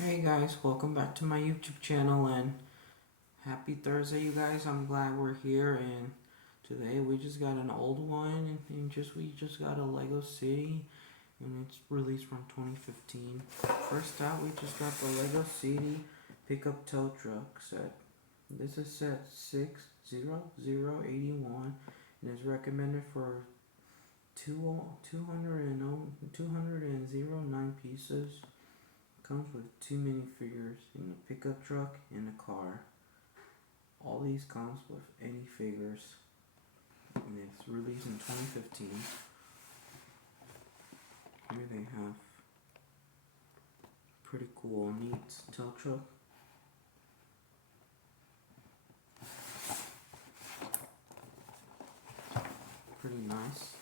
Hey guys, welcome back to my YouTube channel and happy Thursday you guys. I'm glad we're here and today we just got an old one and we just got a Lego City and it's released from 2015. First out we just got the Lego City pickup tow truck set. This is set 60081 and is recommended for 209 pieces. Comes with 2 minifigures in a pickup truck and a car. All these comes with any figures. And it's released in 2015. Here they have pretty cool, neat tow truck. Pretty nice.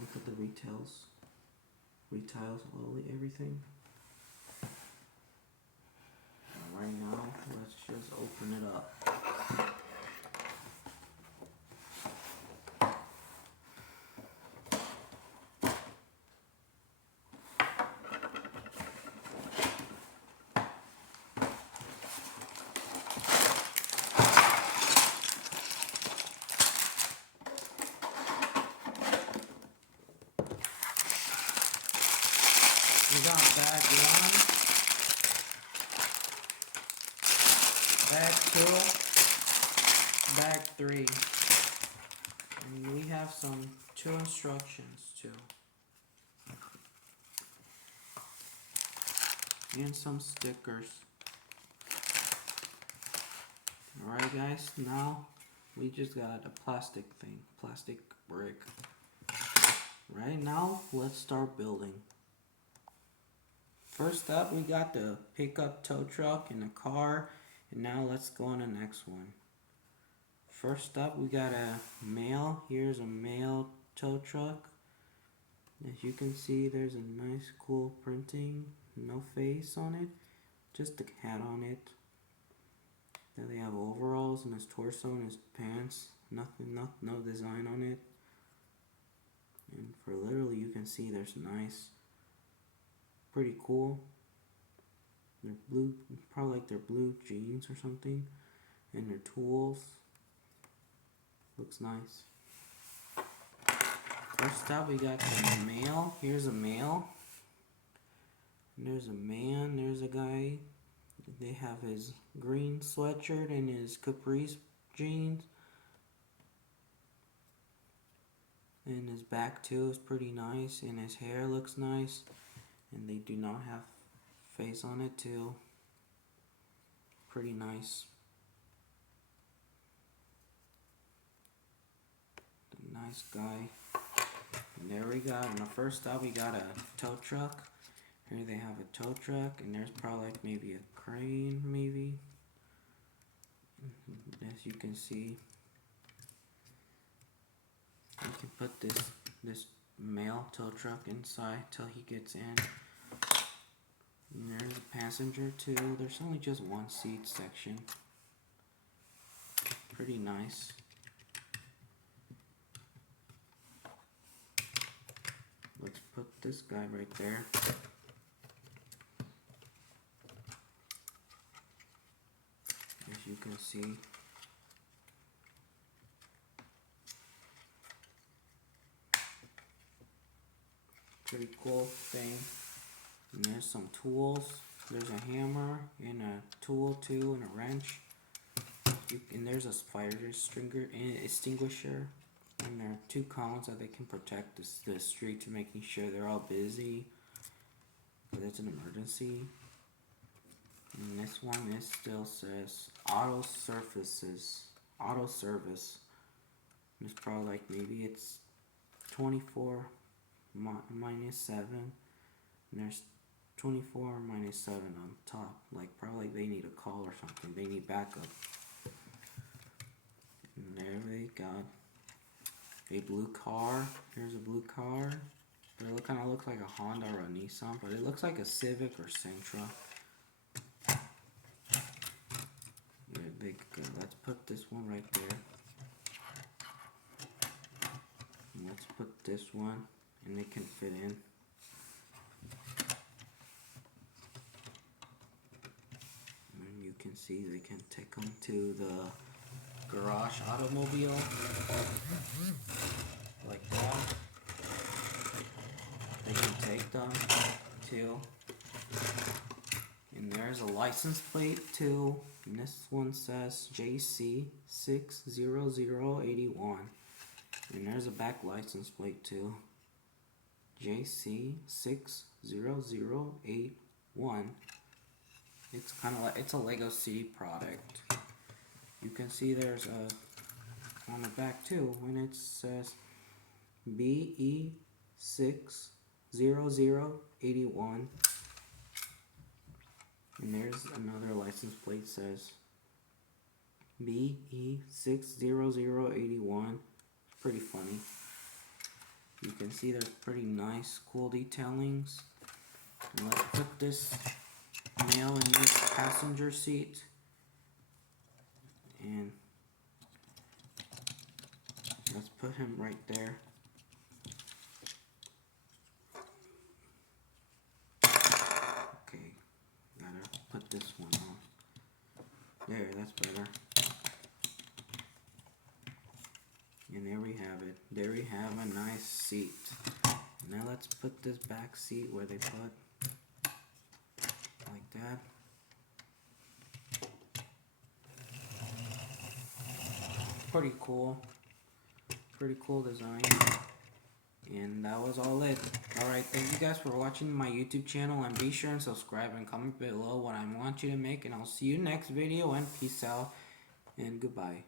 Look at the retiles, everything. Right now, let's just open it up. We got bag 1, bag 2, bag 3. And we have some 2 instructions too. And some stickers. Alright guys, now we just got a plastic brick. Right now, let's start building. First up, we got the pickup tow truck and the car, and now let's go on the next one. First up, we got a mail. Here's a mail tow truck. As you can see, there's a nice cool printing, no face on it, just a hat on it. Then they have overalls and his torso and his pants, no design on it. And for literally, you can see there's nice, pretty cool. They're blue, probably like they're blue jeans or something, and their tools. Looks nice. First up, we got the mail. Here's a mail. And there's a man. There's a guy. They have his green sweatshirt and his Caprice jeans. And his back too is pretty nice, and his hair looks nice. And they do not have face on it too. Pretty nice. The nice guy. And there we got. And the first up, we got a tow truck. Here they have a tow truck, and there's probably like maybe a crane, maybe. As you can see, you can put this mail tow truck inside till he gets in. And there's a passenger too. There's only just one seat section. Pretty nice. Let's put this guy right there. As you can see. Pretty cool thing. And there's some tools. There's a hammer and a tool too, and a wrench. And there's a fire extinguisher. And there are 2 cones that they can protect the street to making sure they're all busy. But it's an emergency. And this one still says auto service. And it's probably like maybe it's 24 minus 7. And there's 24 minus 7 on top. Like probably they need a call or something. They need backup. And there they got a blue car. Here's a blue car. But it kind of looks like a Honda or a Nissan. But it looks like a Civic or Sentra. There they go. Let's put this one right there. And let's put this one. And they can fit in. see they can take them to the garage automobile like that. They can take them too. And there's a license plate too. And this one says JC60081. And there's a back license plate too. JC60081. It's kind of like, it's a Lego City product. You can see there's a on the back too, and it says BE60081. And there's another license plate says BE60081. It's pretty funny. You can see there's pretty nice, cool detailings. And let's put this male in this passenger seat. And let's put him right there. Okay, gotta put this one on. There, that's better. And there we have it. There we have a nice seat. Now let's put this back seat where they put like that. Pretty cool. Pretty cool design. And that was all it. Alright, thank you guys for watching my YouTube channel, and be sure and subscribe and comment below what I want you to make, and I'll see you next video, and peace out and goodbye.